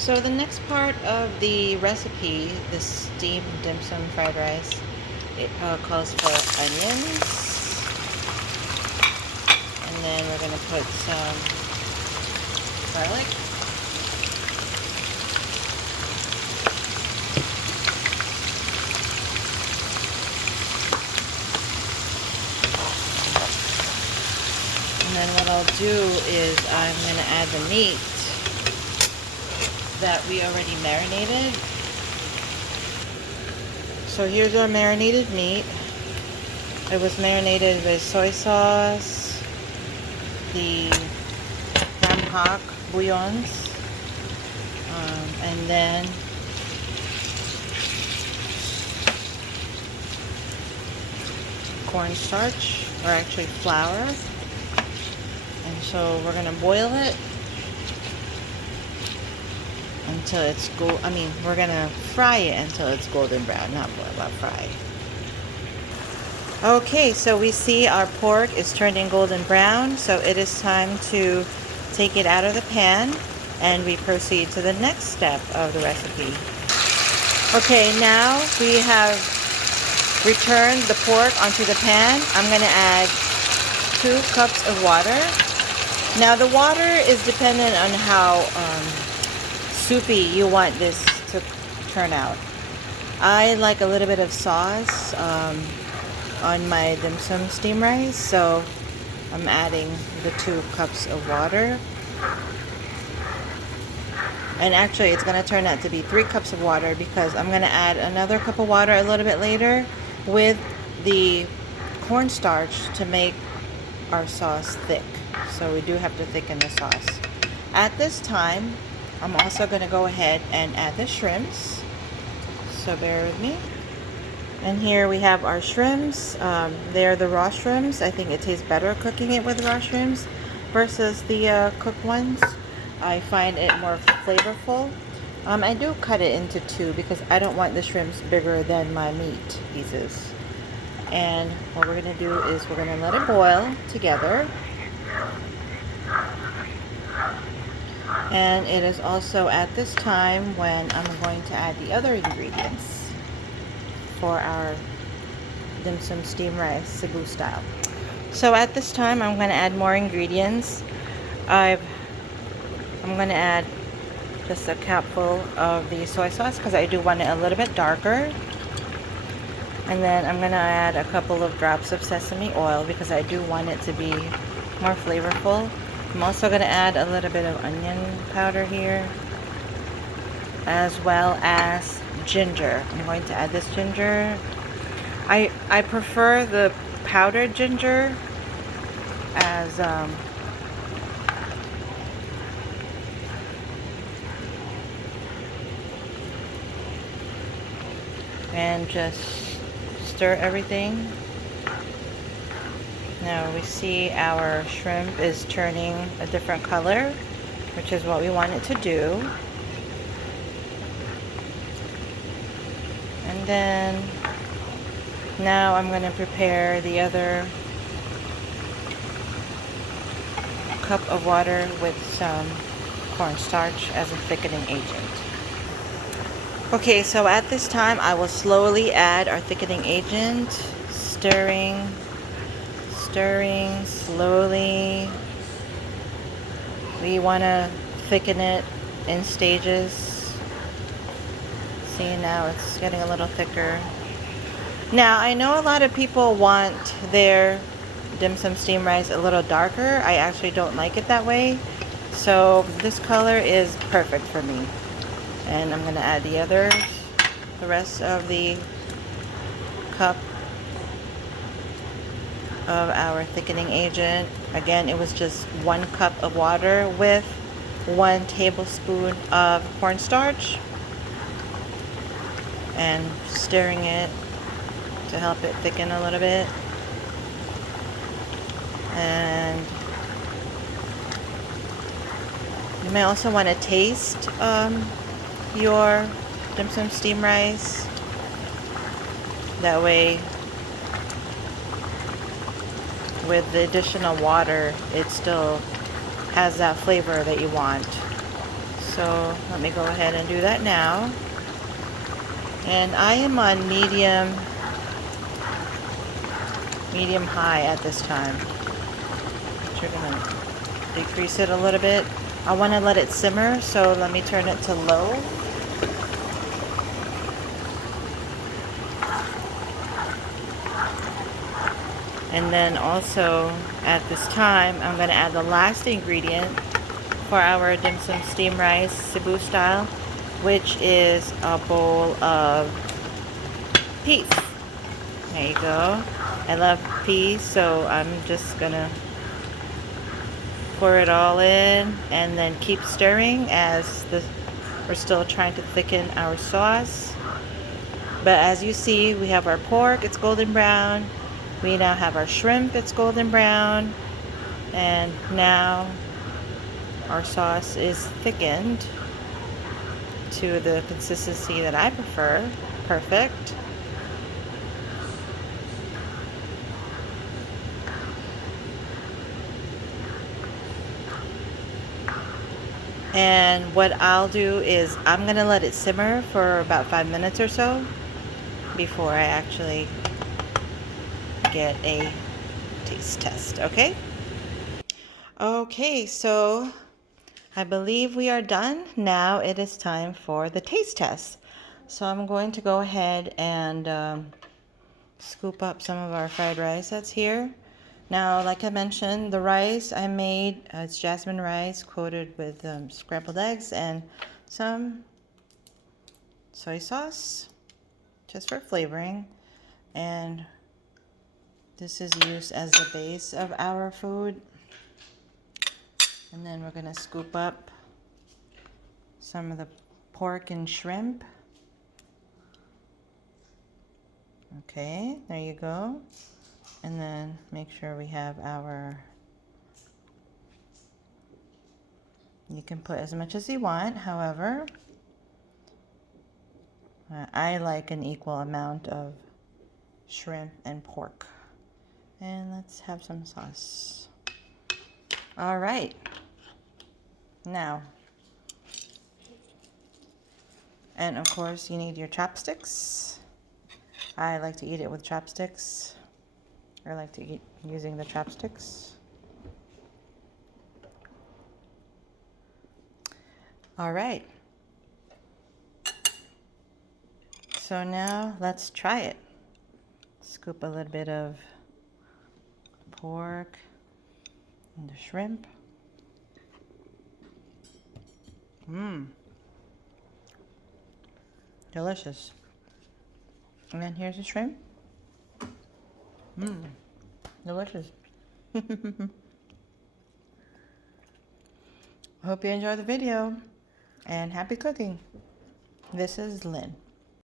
So the next part of the recipe, the steamed dim sum fried rice, it calls for onions, and then we're going to put some garlic, and then what I'll do is I'm going to add the meat that we already marinated. So here's our marinated meat. It was marinated with soy sauce, the ham hock bouillons, and then cornstarch, or actually flour. And so we're gonna boil it until it's we're gonna fry it until it's golden brown, not boil, but fry. Okay, so we see our pork is turning golden brown, so it is time to take it out of the pan and we proceed to the next step of the recipe. Okay, now we have returned the pork onto the pan. I'm going to add 2 cups of water. Now the water is dependent on how soupy you want this to turn out. I like a little bit of sauce on my dim sum steam rice, so I'm adding the 2 cups of water. And actually it's going to turn out to be 3 cups of water because I'm going to add another cup of water a little bit later with the cornstarch to make our sauce thick. So we do have to thicken the sauce. At this time, I'm also going to go ahead and add the shrimps. So bear with me. And here we have our shrimps. They're the raw shrimps. I think it tastes better cooking it with raw shrimps versus the cooked ones. I find it more flavorful. I do cut it into 2 because I don't want the shrimps bigger than my meat pieces. And what we're going to do is we're going to let it boil together. And it is also at this time when I'm going to add the other ingredients for our dim sum steam rice, Cebu style. So at this time I'm going to add more ingredients. I'm going to add just a cupful of the soy sauce because I do want it a little bit darker. And then I'm going to add a couple of drops of sesame oil because I do want it to be more flavorful. I'm also going to add a little bit of onion powder here, as well as ginger. I'm going to add this ginger. I prefer the powdered ginger as and just stir everything. Now we see our shrimp is turning a different color, which is what we want it to do. And then now I'm going to prepare the other cup of water with some cornstarch as a thickening agent. Okay, so at this time I will slowly add our thickening agent, stirring slowly. We want to thicken it in stages. See, now it's getting a little thicker. Now I know a lot of people want their dim sum steam rice a little darker. I actually don't like it that way, so this color is perfect for me. And I'm going to add the rest of the cup of our thickening agent. Again, it was just 1 cup of water with 1 tablespoon of cornstarch, and stirring it to help it thicken a little bit. And you may also want to taste your dim sum steam rice. That way, with the additional water, it still has that flavor that you want. So let me go ahead and do that now. And I am on medium high at this time. You're gonna decrease it a little bit. I want to let it simmer, so let me turn it to low. And then also at this time, I'm going to add the last ingredient for our dim sum steamed rice, Cebu style, which is a bowl of peas. There you go. I love peas, so I'm just going to pour it all in and then keep stirring as we're still trying to thicken our sauce. But as you see, we have our pork, it's golden brown. We now have our shrimp, it's golden brown. And now our sauce is thickened to the consistency that I prefer. Perfect. And what I'll do is I'm gonna let it simmer for about 5 minutes or so before I actually get a taste test, okay? Okay, so I believe we are done. Now it is time for the taste test. So I'm going to go ahead and scoop up some of our fried rice that's here. Now, like I mentioned, the rice I made, it's jasmine rice coated with scrambled eggs and some soy sauce, just for flavoring. And this is used as the base of our food. And then we're gonna scoop up some of the pork and shrimp. Okay, there you go. And then make sure we have our, you can put as much as you want, however, I like an equal amount of shrimp and pork. And let's have some sauce. All right. Now, and of course you need your chopsticks. I like to eat it with chopsticks. I like to eat using the chopsticks. All right. So now let's try it. Scoop a little bit of pork and the shrimp. Mmm. Delicious. And then here's the shrimp. Mmm. Delicious. Hope you enjoyed the video and happy cooking. This is Lynn.